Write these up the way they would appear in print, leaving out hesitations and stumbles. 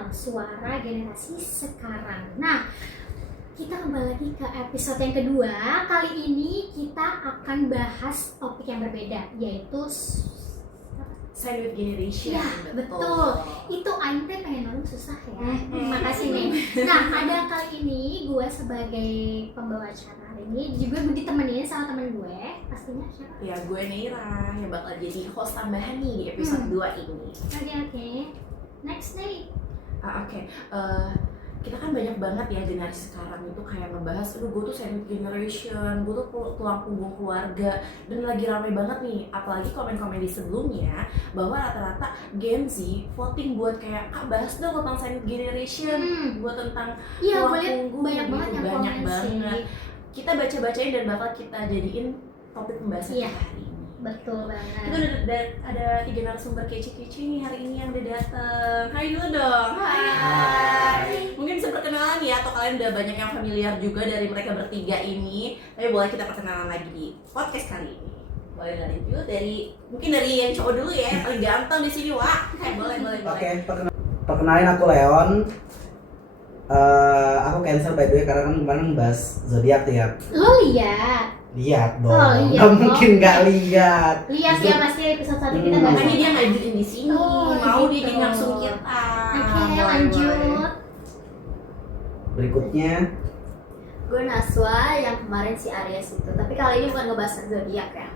channel Suara Generasi Sekarang. Nah, kita kembali lagi ke episode yang kedua. Kali ini kita akan bahas topik yang berbeda, yaitu Silent Generation. Ya, betul. Itu Aing teh pengen ngomong susah ya. Makasih nih. Nah, ada kali ini gue sebagai pembawa acara hari ini juga ditemenin sama temen gue. Pastinya siapa? Ya, gue Neira yang bakal jadi host tambahan nih di episode 2 ini. Oke. Next nih. Oke. Kita kan banyak banget ya generasi sekarang itu kayak ngebahas, gue tuh silent generation, gue tuh tulang punggung keluarga, dan lagi ramai banget nih, apalagi komen-komen di sebelumnya bahwa rata-rata Gen Z voting buat kayak, Kak bahas dong tentang silent generation, buat tentang tulang punggung, banyak banget yang banyak komen banget. sih. Kita baca-bacain dan bakal kita jadiin topik pembahasan kita hari ini. Betul banget. Kita udah ada 3 narasumber kece-kece nih hari ini yang udah dateng. Hai dulu dong. Hai. Mungkin bisa perkenalan ya, atau kalian udah banyak yang familiar juga dari mereka bertiga ini. Tapi boleh kita perkenalan lagi di podcast kali ini. Boleh dari mungkin dari yang cowok dulu ya, yang paling ganteng di sini, Wak. Boleh. Oke, perkenalin aku Leon. Aku Cancer by the way, karena kan kemarin bahas zodiak tuh ya. Lo lihat dong, lihat nggak mungkin nggak lihat. Lihat ya pasti episode 1 kita bahas. Makanya dia ngajutin di sini, mau dia jadi langsung kita. Oke, lanjut. Berikutnya Gue Naswa yang kemarin si Aries itu, tapi kali ini bukan ngebahas zodiak ya.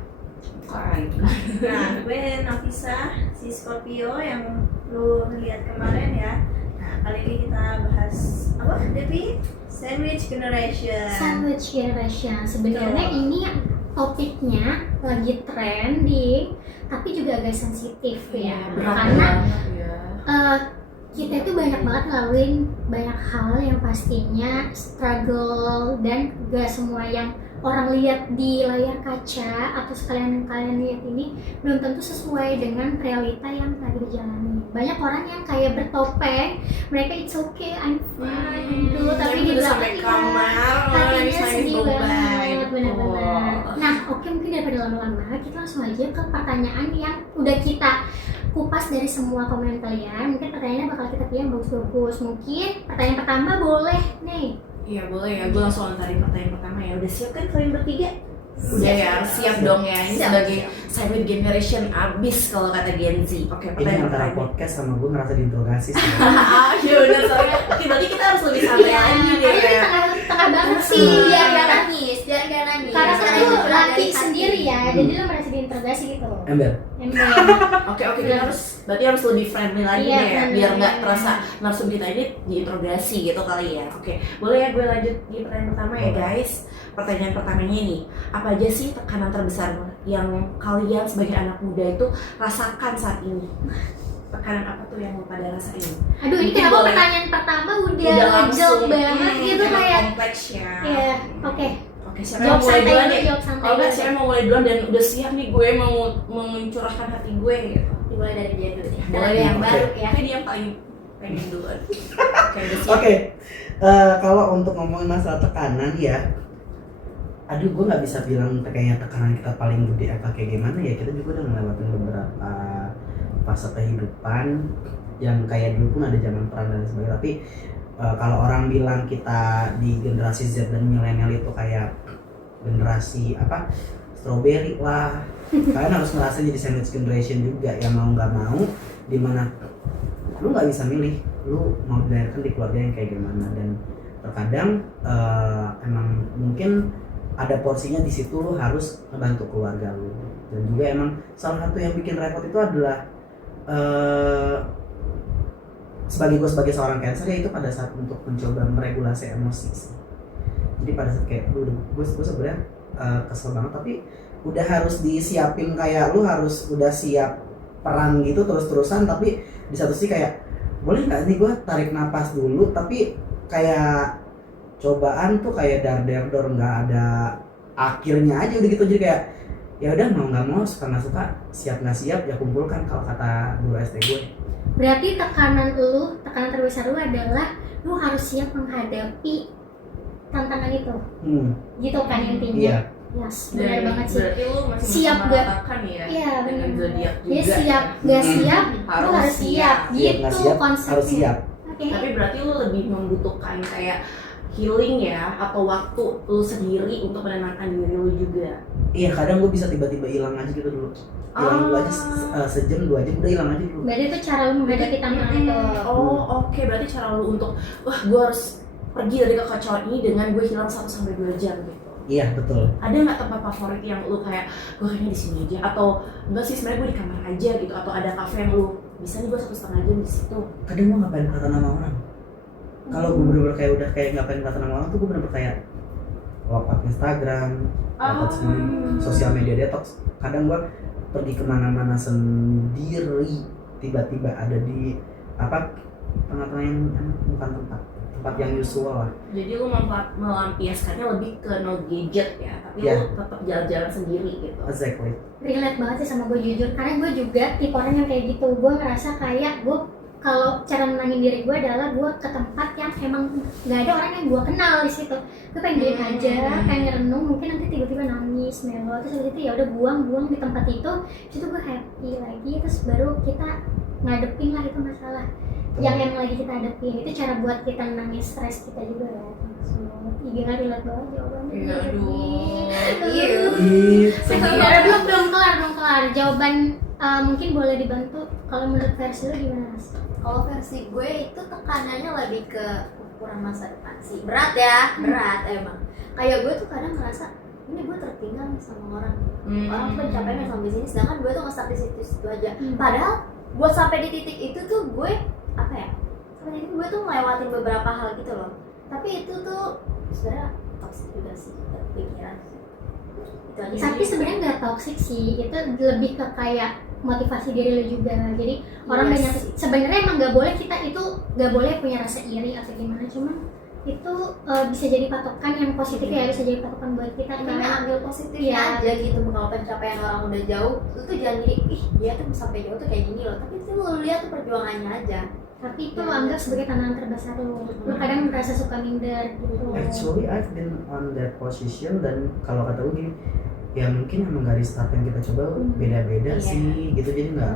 Nah, gue Nafisa, si Scorpio yang lu lihat kemarin ya. Nah, kali ini kita bahas apa? Devi? Sandwich Generation. Sebenarnya ini topiknya lagi trending, tapi juga agak sensitif ya. Karena kita itu banyak banget ngelaluin banyak hal yang pastinya struggle, dan gak semua yang orang lihat di layar kaca atau sekalian kalian lihat ini belum tentu sesuai dengan realita yang lagi dijalani. Banyak orang yang kayak bertopeng, mereka it's okay, I'm fine gitu, tapi di belakang hatinya sedih banget, benar-benar. Nah, oke, mungkin daripada lama-lama kita langsung aja ke pertanyaan yang udah kita kupas dari semua komen kalian. Mungkin pertanyaannya bakal kita pilih yang bagus-bagus. Mungkin pertanyaan pertama boleh nih. Iya boleh ya, gue langsung antarin pertanyaan pertama ya. Udah siap kan kalian bertiga? Udah ya, siap dong ya. Ini sebagai silent generation abis kalau kata Gen Z. Oke, ini pertanyaan antara pertama. podcast sama gue ngerasa diinterogasi sih. Ya udah, soalnya oke, berarti kita harus lebih santai lagi deh. Ini tengah banget sih. Biar gak nangis. Karena kan lu laki sendiri ya, jadi lu merasa diinterogasi gitu. Ember. Oke, kita berarti harus lebih friendly lagi Iya, deh ya, friendly. biar nggak terasa narsum kita ini diinterogasi gitu kali ya. Oke, boleh ya gue lanjut di pertanyaan pertama ya guys. Pertanyaan pertamanya nih, apa aja sih tekanan terbesar yang kalian sebagai anak muda itu rasakan saat ini? Tekanan apa tuh yang lo pada rasain? Aduh, ini Mungkin kenapa boleh. pertanyaan pertama udah langsung ngejok banget gitu kayak. kompleks ya. Iya, oke. Oke, siapa yang Jawab mau mulai santai duluan dulu, nih? jawab santai. Kalau nggak, siapa yang mau mulai duluan dan udah siap nih gue mau mencurahkan hati gue gitu. Dimulai dari dia dulu ya. Boleh Dari yang Oke. baru ya. Tapi dia yang paling pengen duluan. Oke, udah siap. Oke, kalau untuk ngomongin masalah tekanan ya, aduh gue nggak bisa bilang kayaknya tekanan kita paling gede apa kayak gimana ya. Kita juga udah ngelewatin beberapa fase kehidupan yang kayak dulu pun ada zaman perang dan sebagainya. Tapi kalau orang bilang kita di generasi Z dan milenial itu kayak generasi apa, strawberry lah, kalian harus ngerasa jadi sandwich generation juga ya, mau nggak mau, dimana lu nggak bisa milih lu mau dilahirkan di keluarga yang kayak gimana. Dan terkadang emang mungkin ada porsinya di situ, lu harus ngebantu keluarga lu. Dan juga emang salah satu yang bikin repot itu adalah sebagai seorang Cancer ya, itu pada saat untuk mencoba meregulasi emosi sih. Jadi pada saat kayak gue sebenarnya kesel banget, tapi udah harus disiapin kayak lu harus udah siap perang gitu terus-terusan, tapi di satu sisi kayak boleh nggak nih gue tarik napas dulu, tapi kayak cobaan tuh kayak dar nggak ada akhirnya aja udah gitu. Jadi kayak ya udah mau nggak mau, suka nggak suka, siap nggak siap ya kumpulkan, kalau kata guru SD gue. Berarti tekanan terbesar lu adalah lu harus siap menghadapi tantangan itu. Gitu kan intinya. Iya. Yes, benar banget sih. Berarti lu masih Siap gak? mengatakan ya. Iya, dengan benar. zodiak juga. Jadi siap, gak siap, lu Harus harus siap. siap. Siap nggak Gitu siap, konsepnya. harus siap. Oke. Tapi berarti lu lebih membutuhkan kayak healing ya, atau waktu lu sendiri untuk menenangkan diri lu juga. Iya, kadang gue bisa tiba-tiba hilang aja gitu dulu. Hilang dulu aja sejam 2 jam udah hilang aja dulu. Berarti itu cara lu menghadapi tantangan itu. Oh oke, berarti cara lu untuk wah gue harus pergi dari kekacauan ini dengan gue hilang 1-2 jam gitu. Iya, betul. Ada nggak tempat favorit yang lu kayak gue kayaknya di sini aja, atau enggak sih sebenarnya gue di kamar aja gitu, atau ada kafe yang lu bisa nih gue 1,5 jam di situ. Kadang gue ngapain kata nama orang. Kalau gue bener-bener kayak udah kayak ngapain kata nama orang tuh gue bener-bener kayak log out Instagram, log out sosial media detox. Kadang gue pergi kemana-mana sendiri, tiba-tiba ada di apa tengah-tengah yang bukan tempat yang usual lah. Jadi lu melampiaskannya lebih ke no gadget ya, tapi Yeah. lu tetap jalan-jalan sendiri gitu. Exactly. Relate banget sih sama gue jujur, karena gue juga tipe orang yang kayak gitu. Gue ngerasa kayak gue kalau cara menangin diri gue adalah gue ke tempat yang emang nggak ada orang yang gue kenal di situ. Gue pengen diem aja, pengen renung, mungkin nanti tiba-tiba nangis, melo, terus habis itu ya udah buang di tempat itu gue happy lagi, terus baru kita ngadepin lah itu masalah yang lagi kita hadapin. Itu cara buat kita nangis stres kita juga ya. Iya kan, relate banget jawabannya. Iya, aduh. Iya. Belum kelar. Jawaban mungkin boleh dibantu. Kalau menurut versi lu gimana, Mas? Kalau versi gue itu tekanannya lebih ke ukuran masa depan sih. Berat ya, berat emang. Kayak gue tuh kadang ngerasa ini gue tertinggal nih sama orang. Orang tuh pencapaiannya sampai sini, sedangkan gue tuh nge-stuck di situ aja. Padahal buat sampai di titik itu tuh gue apa ya? Sampai ini gue tuh ngelewatin beberapa hal gitu loh. Tapi itu tuh sebenarnya toxic juga sih pikiran. Itu aja. Tapi sebenarnya nggak toxic sih, itu lebih ke kayak motivasi diri lo juga. Jadi orang banyak sebenarnya emang nggak boleh, kita itu nggak boleh punya rasa iri atau gimana, cuman itu bisa jadi patokan yang positif ya, bisa jadi patokan buat kita. Karena ambil positifnya aja gitu. Kalau pencapaian orang udah jauh, lu tuh jangan jadi ih dia tuh sampai jauh tuh kayak gini loh. Tapi itu lu lihat tuh perjuangannya aja. Tapi itu lo anggap sebagai tantangan terbesar lo. Lo kadang merasa suka minder gitu. Actually I've been on that position, dan kalau kata gue gini, ya mungkin emang garis start yang kita coba beda-beda sih gitu, jadi nggak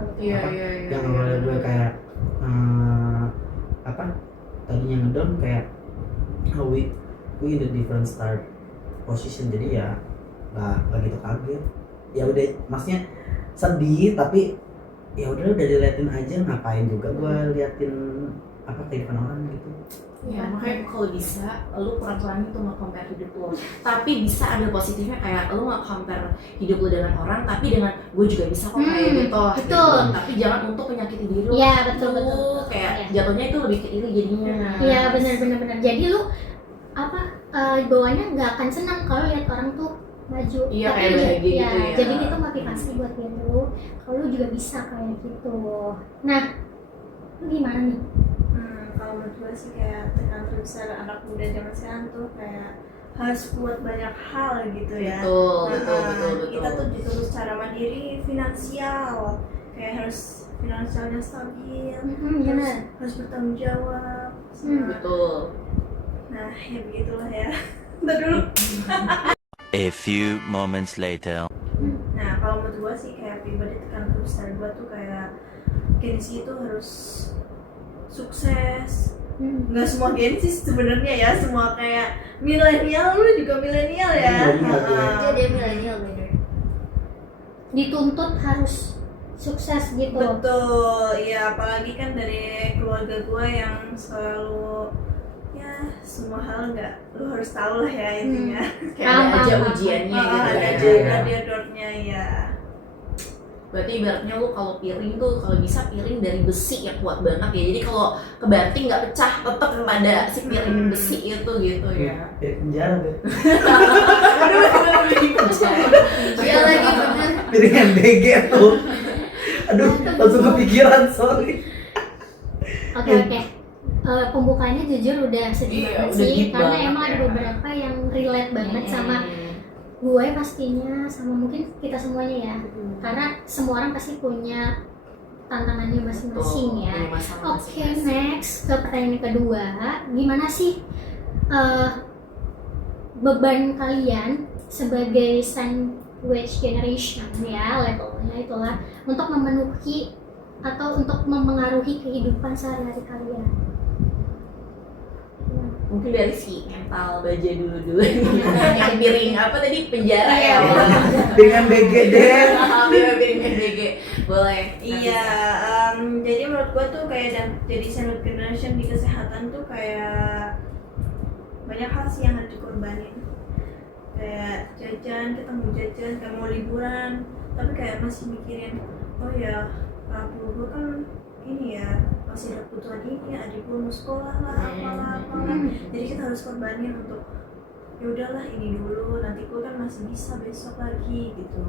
yang awalnya gue kayak apa tadinya ngedown kayak we in the different start position, jadi ya nggak gitu kaget. Ya udah, maksudnya sedih tapi ya udah diliatin aja, ngapain juga gue liatin apa kehidupan orang gitu. Ya makanya kalau bisa lu pelan-pelan itu nge-compare hidup lu, tapi bisa ambil positifnya, kayak lu nggak compare hidup lu dengan orang, tapi dengan gue juga bisa kok kayak gitu. Betul. Tapi jangan untuk menyakiti diri lu. Iya betul. Kayak jatuhnya itu lebih ke iri jadinya. Iya benar. Jadi lu apa bawahnya nggak akan senang kalau lihat orang tuh maju. Iya, tapi kayak bahagia gitu ya. Jadi itu motivasi buat diri lu, kalau lu juga bisa kayak gitu. Nah, lu gimana nih? Kalau menurut gue sih kayak tekanan terbesar anak muda zaman sekarang tuh kayak harus buat banyak hal gitu ya. Betul. Kita tuh dituntut secara mandiri finansial, kayak harus finansialnya stabil, harus bertanggung jawab. Betul. Nah ya begitulah ya. Bentar dulu. A few moments later. Nah kalau menurut gue sih kayak pribadi tekanan terbesar gue tuh kayak gengsi itu harus sukses. Nggak semua gengsi sebenarnya ya, semua kayak milenial, lu juga milenial ya. Dia milenial bener. Dituntut harus sukses gitu. Betul, ya apalagi kan dari keluarga gue yang selalu ya semua hal nggak lu harus tahu lah ya intinya. Kayak ada aja ujiannya gitu Ada ya. aja gladiatornya ya. Berarti ibaratnya lu kalau piring tuh kalau bisa piring dari besi yang kuat banget ya. Jadi kalau kebanting nggak pecah, tetap pada si piring besi itu gitu ya. Penjara deh. Iya lagi bener. Piring MBG tuh. Aduh, langsung kepikiran, sorry. Oke. Pembukaannya jujur udah sedih Iya, banget udah sih, deep karena banget emang ada ya. beberapa yang relate banget sama gue pastinya, sama mungkin kita semuanya ya. Karena semua orang pasti punya tantangannya masing-masing ya. Oke, next ke pertanyaan kedua, gimana sih beban kalian sebagai sandwich generation ya, levelnya itulah, untuk memenuhi atau untuk memengaruhi kehidupan sehari-hari kalian? mungkin dari si mental baja dulu yang piring apa tadi penjara ya dengan BG deh. piring BG boleh. Iya, jadi menurut gua tuh kayak jadi sandwich generation di kesehatan tuh kayak banyak hal sih yang harus dikorbanin. Kayak jajan, kita mau jajan, kayak mau liburan, tapi kayak masih mikirin, oh ya, aku gua kan ini ya masih ada kebutuhan ini, adik gua mau sekolah lah, apalah. Jadi kita harus korbanin untuk ya udahlah ini dulu, nanti gue kan masih bisa besok lagi gitu.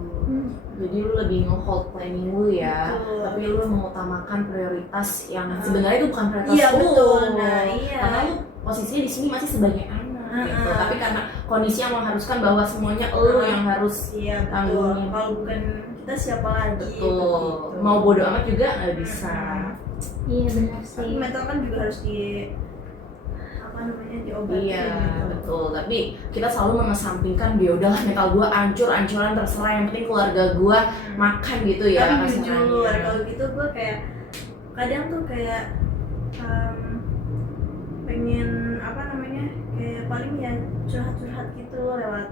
Jadi lu lebih nge-hold planning lu ya. Betul. Tapi lu mengutamakan prioritas yang sebenarnya itu bukan prioritas Iya, lu. betul. Nah, iya. Karena lu posisinya di sini masih sebagai anak gitu. Tapi karena kondisi yang mengharuskan bahwa semuanya lu yang harus Iya betul. tanggungin. Kalau bukan kita siapa lagi? betul. Begitu. Mau bodo amat juga nggak bisa. Iya benar Tapi sih. mental kan juga harus diobatin. Iya gitu. betul. Tapi kita selalu mengesampingkan dia udahlah mental gua ancuran terserah, yang penting keluarga gua makan gitu ya. Tapi kasarannya. jujur kalau gitu gue kayak kadang tuh kayak pengen kayak paling ya curhat gitu lewat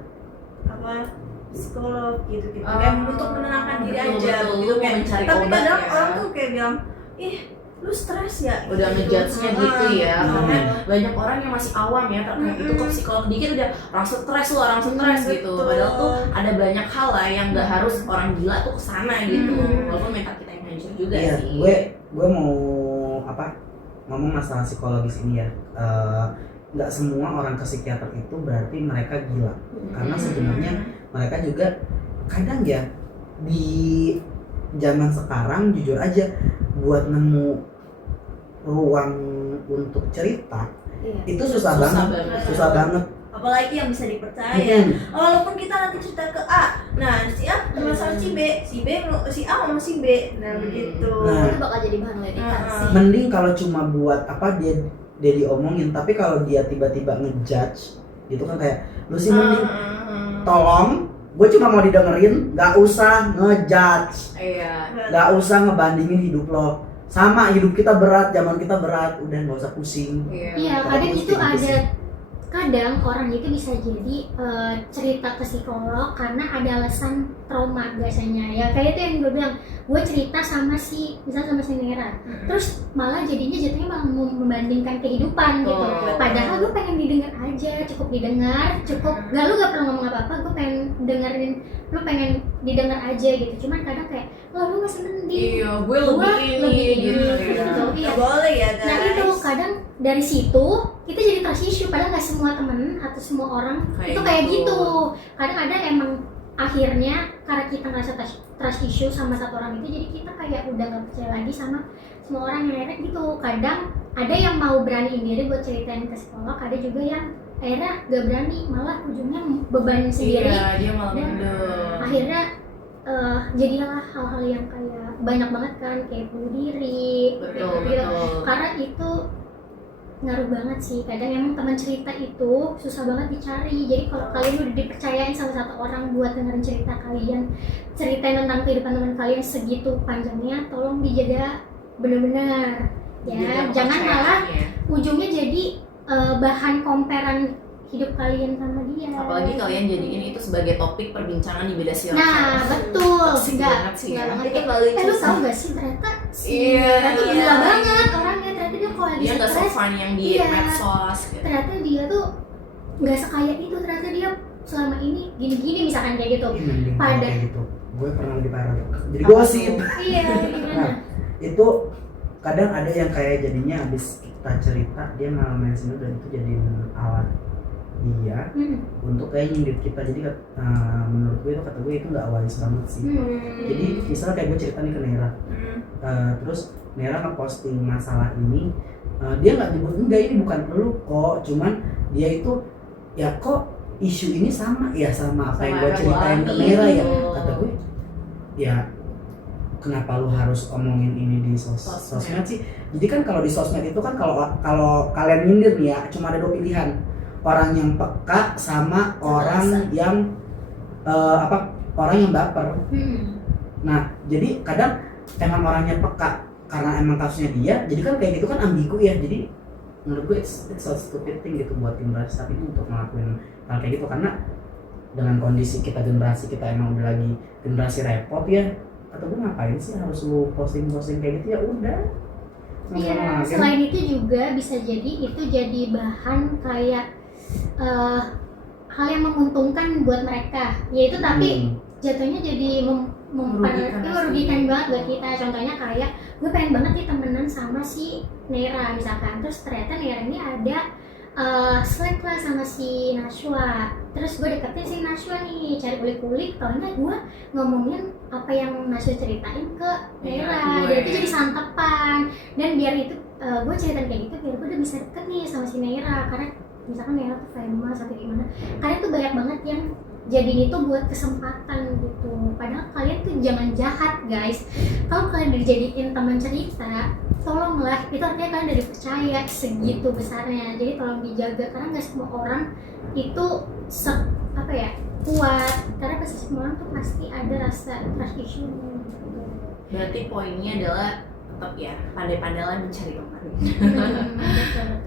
psikolog gitu kayak untuk menenangkan diri betul, aja betul. gitu Lu kayak mencari tapi obat kadang ya. orang tuh kayak bilang ih lu stres ya Udah ngejudge-nya gitu ya. Karena Karena banyak orang yang masih awam ya terkait itu, ke psikolog dikit udah orang stres gitu. betul. Padahal tuh ada banyak hal lah yang nggak harus orang gila tuh kesana gitu. Walaupun mental kita yang hancur juga Iya, sih. gue mau ngomong masalah psikologis ini ya. Nggak semua orang ke psikiater itu berarti mereka gila, karena sebenarnya mereka juga kadang ya di zaman sekarang jujur aja buat nemu ruang untuk cerita Iya. itu susah banget. apalagi yang bisa dipercaya. Mm-mm. Walaupun kita nanti cerita ke A, nah si A masalah si B, si A sama si B, nah begitu. Nah. Itu bakal jadi bahan ledikan sih. Mending kalau cuma buat dia diomongin, tapi kalau dia tiba-tiba ngejudge gitu kan kayak lu sih mending tolong gue cuma mau didengerin, nggak usah ngejudge, Iya. nggak usah ngebandingin hidup lo sama hidup kita berat, zaman kita berat, udah nggak usah pusing. Iya, Kalau kadang gue itu gitu ada sih. kadang orang itu bisa jadi cerita ke psikolog karena ada alasan trauma biasanya ya, kayak itu yang gue bilang, gue cerita sama misalnya sama si Nera, terus malah jatuhnya malah membandingkan kehidupan gitu, padahal gue pengen didengar aja, cukup didengar, lu gak perlu ngomong apa-apa, gue pengen dengerin, lu pengen didengar aja gitu, cuman kadang kayak lu masih mending, Iya, gue lebih ini gitu ya. Iya. Nggak boleh ya guys. Nah itu kadang dari situ kita jadi trust issue, padahal nggak semua temen atau semua orang itu kayak gitu. Kadang ada emang akhirnya karena kita ngerasa trust issue sama satu orang itu, jadi kita kayak udah nggak percaya lagi sama semua orang yang akhirnya gitu. Kadang ada yang mau beraniin diri buat ceritain ke psikolog, ada juga yang akhirnya gak berani, malah ujungnya beban sendiri. Iya, dia malah Dan mendem. akhirnya jadilah hal-hal yang kayak banyak banget kan, kayak bunuh diri, Betul, gitu. betul. Karena itu ngaruh banget sih, kadang emang teman cerita itu susah banget dicari. Jadi kalau kalian udah dipercayain sama satu orang buat dengerin cerita kalian, ceritain tentang kehidupan teman kalian segitu panjangnya, tolong dijaga benar-benar ya, jangan malah ujungnya jadi bahan comparean hidup kalian sama dia. Apalagi kalian jadiin itu sebagai topik perbincangan di beda silat. Nah betul, Toxic banget sih ya. banget. Itu paling Lu susah. tau gak sih ternyata Iya, ternyata iya. gila banget orangnya, ternyata dia kalau lagi Dia nggak stres, se-fun yang di Iya. medsos gitu. ternyata dia tuh nggak sekaya itu, ternyata dia selama ini gini-gini misalkan kayak gitu. Ih, mending kalau Pada- kayak gitu. Gue pernah di parah jadi gosip. Iya gimana? Nah, itu kadang ada yang kayak jadinya habis kita cerita dia malah main sini dan itu jadi alat dia untuk kayak nyindir kita. Jadi menurut gue itu, kata gue itu nggak wise banget sih. Jadi misalnya kayak gue cerita nih ke Nera, terus Nera ngeposting masalah ini, dia nggak nyebut enggak ini bukan lu kok, cuman dia itu ya kok isu ini sama ya sama apa yang gue ceritain ke Nera ya. Kata gue ya kenapa lu harus omongin ini di sosmed sih? Jadi kan kalau di sosmed itu kan kalau kalian nyindir nih ya cuma ada 2 pilihan, orang yang peka sama orang yang orang yang baper. Nah jadi kadang emang orangnya peka karena emang kasusnya dia, jadi kan kayak gitu kan ambigu ya. Jadi menurut gue it's a stupid thing gitu buat generasi saat ini untuk ngelakuin hal kayak gitu, karena dengan kondisi kita generasi kita emang udah lagi generasi repot ya, atau gue ngapain sih harus lu posting kayak gitu, ya udah. Iya, selain itu juga bisa jadi itu jadi bahan kayak hal yang menguntungkan buat mereka, yaitu tapi jatuhnya jadi merugikan banget buat kita. Contohnya kayak gue pengen banget nih temenan sama si Nera misalkan, terus ternyata Nera ini ada slack lah sama si Nashwa, terus gue deketin si Nashwa nih, cari kulik-kulik, taunya gue ngomongin apa yang Nashwa ceritain ke Nera, jadi itu jadi santapan. Dan biar itu gue ceritain kayak gitu biar gue udah bisa deket nih sama si Nera, karena misalkan Nera tuh famous atau gimana, kalian tuh banyak banget yang jadiin itu buat kesempatan gitu. Padahal kalian tuh jangan jahat guys, kalau kalian dijadiin teman cerita, tolonglah, itu artinya kalian udah dipercaya segitu besarnya, jadi tolong dijaga, karena nggak semua orang itu kuat, karena pasti semua orang tuh pasti ada rasa trust issue gitu. Berarti poinnya adalah tetap ya pandai-pandailah mencari teman.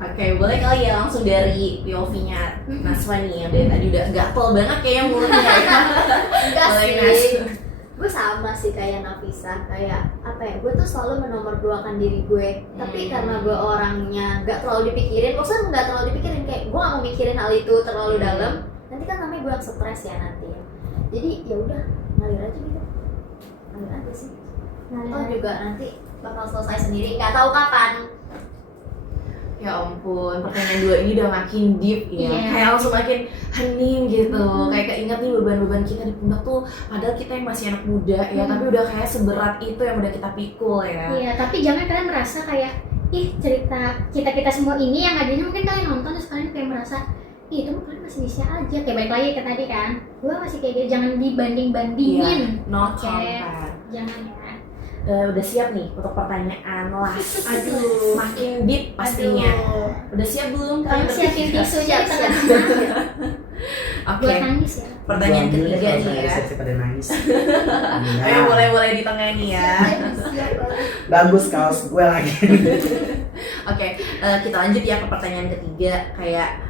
Oke, boleh kali ya langsung dari POV-nya Nashwa nih, yang dari tadi udah gatel banget kayaknya mulutnya ya. Enggak Boleh, sih, gue sama sih kayak Nafisa, kayak gue tuh selalu menomorduakan diri gue, tapi karena gue orangnya nggak terlalu dipikirin, maksudnya nggak terlalu dipikirin, kayak gue nggak mau mikirin hal itu terlalu dalam, nanti kan namanya gue stres ya nanti ya, jadi ya udah ngalir aja gitu, ngalir aja sih, oh juga nanti bakal selesai sendiri, nggak tahu kapan. Ya ampun, pertanyaan 2 ini udah makin deep ya, kayak langsung makin hening gitu, kayak keinget nih beban-beban kita di pundak tuh, padahal kita yang masih anak muda ya, tapi udah kayak seberat itu yang udah kita pikul ya. Iya, tapi jangan kalian merasa kayak, ih cerita kita semua ini yang adanya mungkin kalian nonton terus kalian kayak merasa, ih itu kalian masih bisa aja, kayak balik lagi ke tadi kan, gue masih kayak gitu, jangan dibanding-bandingin. Not compare. Jangan ya. Udah siap nih untuk pertanyaan last. Aduh, makin deep pastinya. Udah siap belum? Kamu siapin tisunya di tengah. Oke. Buat nangis ya. Pertanyaan ketiga nih ya. Pada nangis. Ayo boleh di tengah nih ya. Bagus kaos gue lagi. Oke, kita lanjut ya ke pertanyaan ketiga, kayak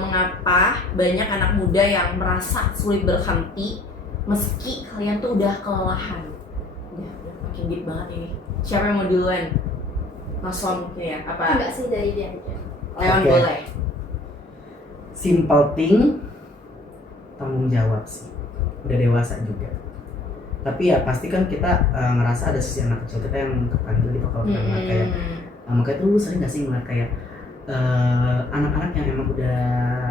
mengapa banyak anak muda yang merasa sulit berhenti meski kalian tuh udah kelelahan. Makin deep banget ini. Siapa yang mau duluan? Nashwa mungkin ya? Apa? Enggak sih, dari dia aja. Leon Oke. boleh. Simple thing, tanggung jawab sih. Udah dewasa juga. Tapi ya pasti kan kita ngerasa ada sisi anak kecil kita yang kepanggil gitu kalau kita ngeliat kayak makanya tuh sering gak sih ngeliat kayak anak-anak yang emang udah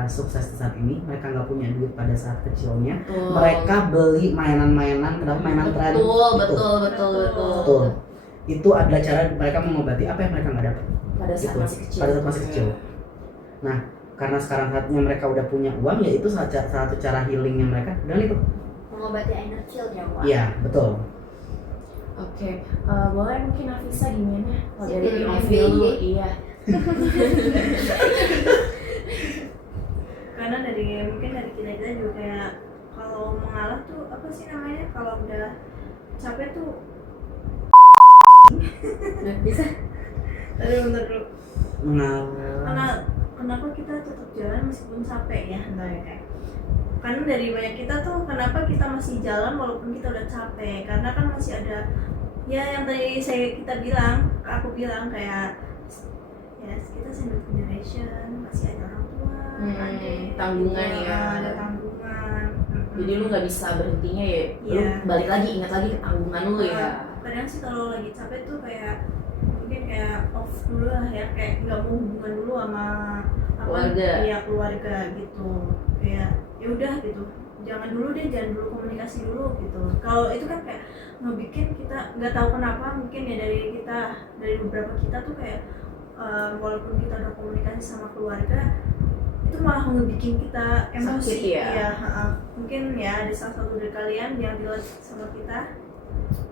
sukses saat ini, mereka nggak punya duit pada saat kecilnya, mereka beli mainan-mainan, kenapa mainan tren? Betul. Itu adalah cara mereka mengobati apa yang mereka nggak dapat pada saat gitu, masih kecil. pada saat masih kecil. Nah, karena sekarang saatnya mereka udah punya uang, ya itu salah satu cara healingnya mereka, dan itu Mengobati inner child-nya. iya betul. Oke, boleh mungkin Nafisa gimana? Kalau Si dari filmnya POV dulu, BY. iya. Karena mungkin dari kita juga kayak kalau mengalah tuh apa sih namanya, kalau udah capek tuh Bisa. tadi bentar dulu, Mengalah. kenapa kita tetap jalan meskipun capek ya, kayak karena dari banyak kita tuh kenapa kita masih jalan walaupun kita udah capek, karena kan masih ada ya yang tadi aku bilang kayak ya kita sandwich generation, masih ada orang tua, tanggungan ya. Ada tanggungan. Jadi lu nggak bisa berhentinya ya, lu balik lagi, ingat lagi ke tanggungan lu ya. Kadang sih kalau lagi capek tuh kayak mungkin kayak off dulu lah ya, kayak nggak mau hubungan dulu sama keluarga gitu, kayak ya udah gitu, jangan dulu komunikasi dulu gitu. Kalau itu kan kayak ngebikin kita nggak tahu kenapa, mungkin ya dari beberapa kita tuh kayak walaupun kita udah komunikasi sama keluarga, itu malah ngebikin kita emosi. Sakit ya? Mungkin ya ada salah satu dari kalian yang relate sama kita.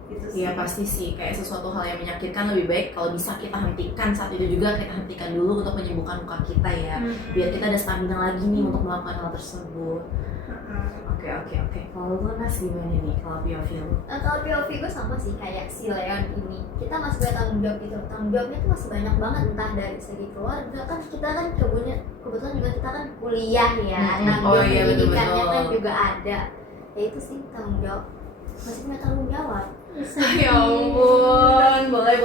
gitu sih. Iya pasti sih, kayak sesuatu hal yang menyakitkan lebih baik kalau bisa kita hentikan saat itu juga, kita hentikan dulu untuk menyembuhkan luka kita ya, biar kita ada stamina lagi nih untuk melakukan hal tersebut. Oke. Kalau lu Nas gimana nih kalau POV lu? Kalau POV gue sama sih kayak si Leon ini, kita masih punya tanggung jawab gitu. Tanggung jawabnya tuh masih banyak banget, entah dari segi keluarga kan, kita kan kebetulan juga kita kan kuliah ya, tanggung jawab pendidikannya kan juga ada. Ya itu sih tanggung jawab, masih punya tanggung jawab. Ya ampun, boleh.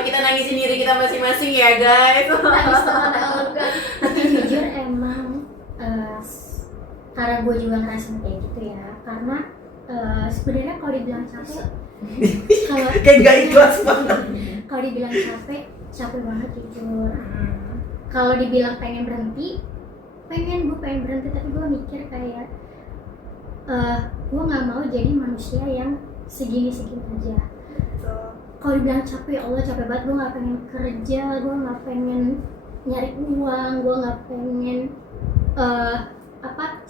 Kita nangisin diri kita masing-masing ya guys. Nangis sama kan. Tapi jujur emang karena gue juga ngerasain kayak gitu ya, karena sebenarnya kalau dibilang capek Kayak gak ikhlas banget. kalau dibilang capek banget jujur. Kalau dibilang pengen berhenti, gue pengen berhenti, tapi gue mikir kayak gue nggak mau jadi manusia yang segini aja. Kalau dibilang capek, ya Allah capek banget. Gue nggak pengen kerja, gue nggak pengen nyari uang, gue nggak pengen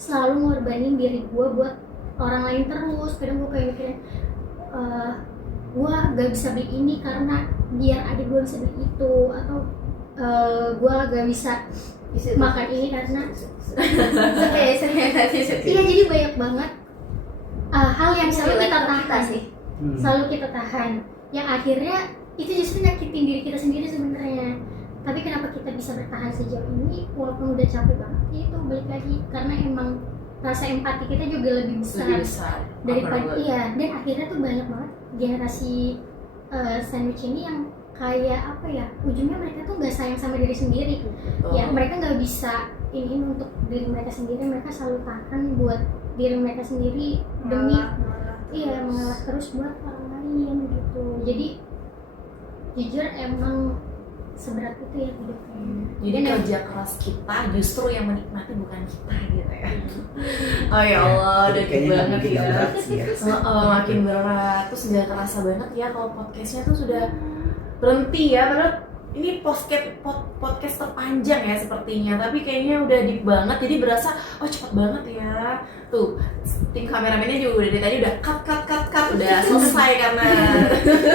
selalu ngorbanin diri gue buat orang lain terus. Kadang gue kayak mikirin gue gak bisa beli ini karena biar adik gue bisa beli itu, atau gue gak bisa makan ini karena iya, jadi banyak banget hal yang selalu kita tahan selalu kita tahan, yang akhirnya itu justru nyakitin diri kita sendiri sebenarnya. Tapi kenapa kita bisa bertahan sejauh ini walaupun udah capek banget? Itu balik lagi karena emang rasa empati kita juga lebih besar daripada iya. Dan akhirnya tuh banyak banget generasi sandwich ini yang kayak apa ya, ujungnya mereka tuh nggak sayang sama diri sendiri. Ya mereka nggak bisa ini untuk diri mereka sendiri, mereka selalu tahan buat diri mereka sendiri demi mengalah terus buat orang lain gitu. Jadi jujur emang seberat itu ya hidupnya. Jadi kerja keras kita justru yang menikmati, bukan kita gitu ya. Oh ya Allah, udah banget ya. Makin berat. Terus nggak kerasa banget ya kalau podcastnya tuh sudah berhenti ya. Padahal ini podcast terpanjang ya sepertinya, tapi kayaknya udah deep banget, jadi berasa cepet banget ya. Tuh, tim kameramennya juga dari tadi udah cut, udah selesai karena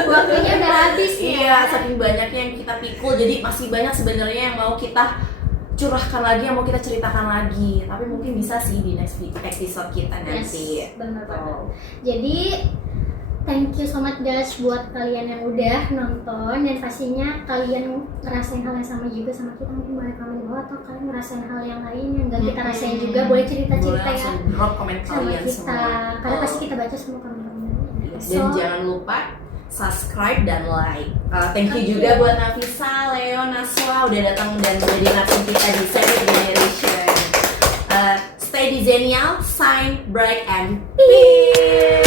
waktunya udah habis ya. Iya, saking banyaknya yang kita pikul, jadi masih banyak sebenarnya yang mau kita curahkan lagi, yang mau kita ceritakan lagi. Tapi mungkin bisa sih di next episode kita nanti. Yes, benar banget. Jadi thank you so much guys buat kalian yang udah nonton, dan pastinya kalian ngerasain hal yang sama juga sama kita, mungkin boleh komen di bawah, atau kalian ngerasain hal yang lain yang gak kita rasain juga, boleh cerita-cerita ya drop komen sama kalian kita semua. karena pasti kita baca semua komen-komen. Dan jangan lupa subscribe dan like. Thank you juga buat Nafisa, Leo, Naswa udah datang dan menjadi narsum kita di Seventh Generation. Stay di Zenial, shine bright and peace.